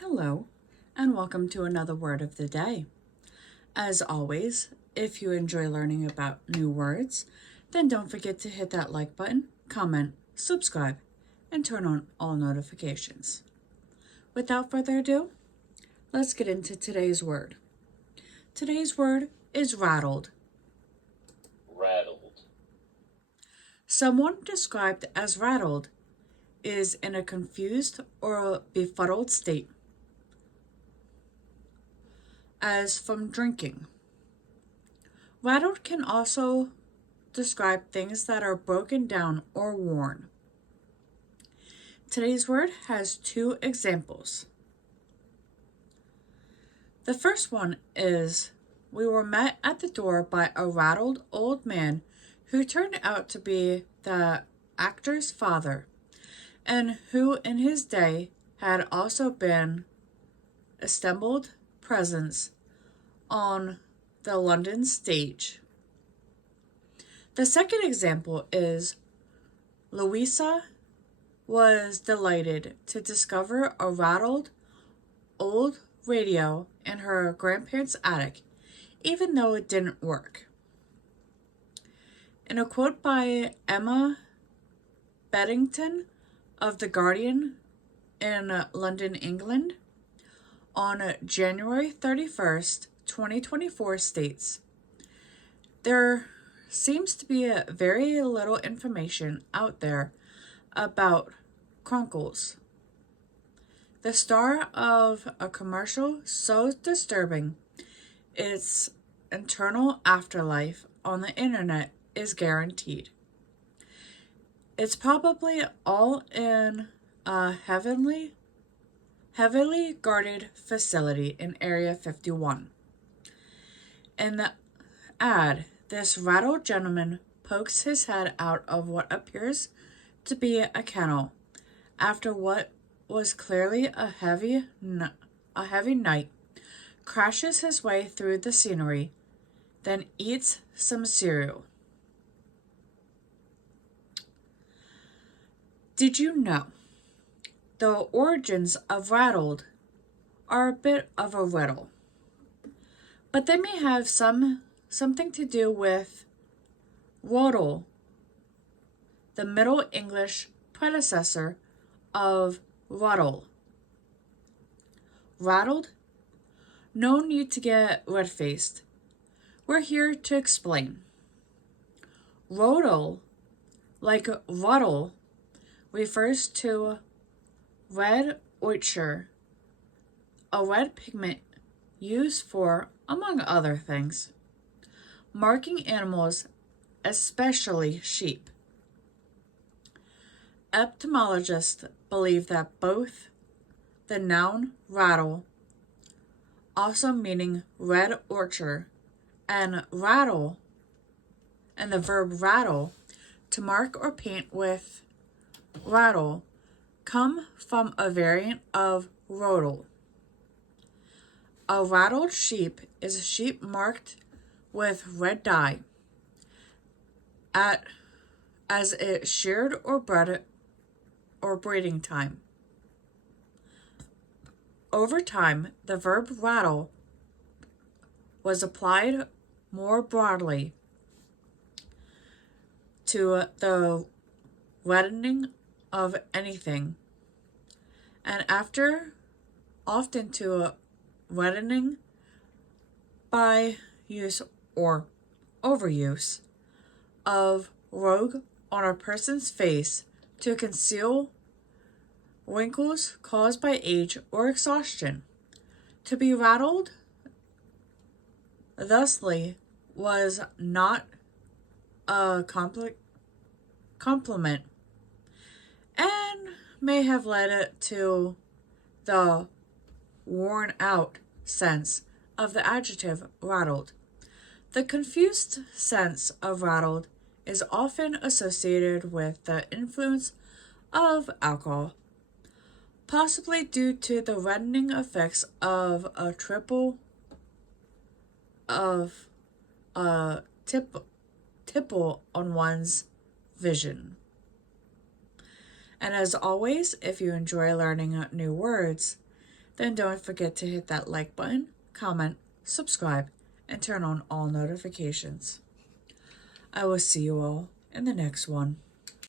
Hello, and welcome to another word of the day. As always, if you enjoy learning about new words, then don't forget to hit that like button, comment, subscribe, and turn on all notifications. Without further ado, let's get into today's word. Today's word is rattled. Raddled. Someone described as rattled is in a confused or befuddled state, as from drinking. Rattled can also describe things that are broken down or worn. Today's word has two examples. The first one is, we were met at the door by a rattled old man who turned out to be the actor's father, and who in his day had also been assembled presence on the London stage. The second example is, Louisa was delighted to discover a rattled old radio in her grandparents' attic, even though it didn't work. In a quote by Emma Beddington of The Guardian in London, England, on January 31st, 2024 states, there seems to be very little information out there about Cronkles, the star of a commercial so disturbing its internal afterlife on the internet is guaranteed. It's probably all in a heavily guarded facility in Area 51. In the ad, this rattled gentleman pokes his head out of what appears to be a kennel after what was clearly a heavy night, crashes his way through the scenery, then eats some cereal. Did you know the origins of rattled are a bit of a riddle, but they may have something to do with waddle, the Middle English predecessor of ruddle. Rattled? No need to get red-faced. We're here to explain. Rodel, like ruddle, refers to red ochre, a red pigment used for, among other things, marking animals, especially sheep. Etymologists believe that both the noun rattle, also meaning red orchard, and rattle, and the verb rattle, to mark or paint with rattle, come from a variant of rodel. A rattled sheep is a sheep marked with red dye as it sheared or bred or breeding time. Over time, the verb rattle was applied more broadly to the reddening of anything, and after often to a reddening by use or overuse of rogue on a person's face to conceal wrinkles caused by age or exhaustion. To be rattled, thusly, was not a compliment, and may have led it to the worn out sense of the adjective rattled. The confused sense of rattled is often associated with the influence of alcohol, possibly due to the reddening effects of a tipple on one's vision. And as always, if you enjoy learning new words, then don't forget to hit that like button, comment, subscribe, and turn on all notifications. I will see you all in the next one.